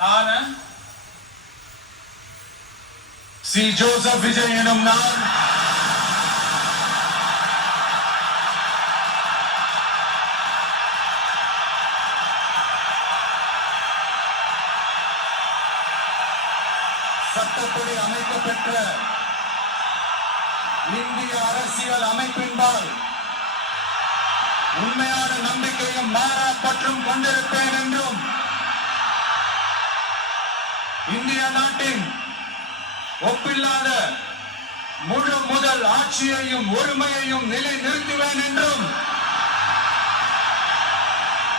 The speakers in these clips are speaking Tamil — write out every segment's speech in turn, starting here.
நான் சி. ஜோசப் விஜய் எனும் நான் சட்டப்படி அமைக்கப்பெற்ற இந்திய அரசியல் அமைப்பின்பால் உண்மையான நம்பிக்கையும் மாறா பற்றும் கொண்டிருப்பேன் என்றும் இந்திய நாட்டின் ஒப்பில்லாத முழு முதல் ஆட்சியையும் ஒருமையையும் நிலை நிறுத்துவேன் என்றும்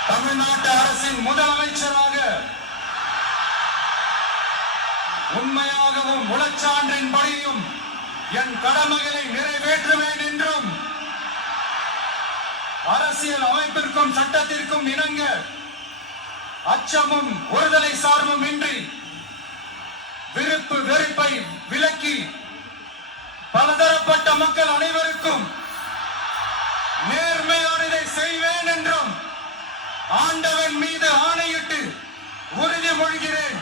தமிழ்நாட்டு அரசின் முதலமைச்சராக உண்மையாகவும் உளச்சான்றின் படியும் என் கடமைகளை நிறைவேற்றுவேன் என்றும் அரசியல் அமைப்பிற்கும் சட்டத்திற்கும் இணங்க அச்சமும் ஒருதலை சார்பும் இன்றி விருப்பு வெறுப்பை விலக்கி பலதரப்பட்ட மக்கள் அனைவருக்கும் நேர்மையானதை செய்வேன் என்றும் ஆண்டவன் மீது ஆணையிட்டு உறுதிமொழிகிறேன்.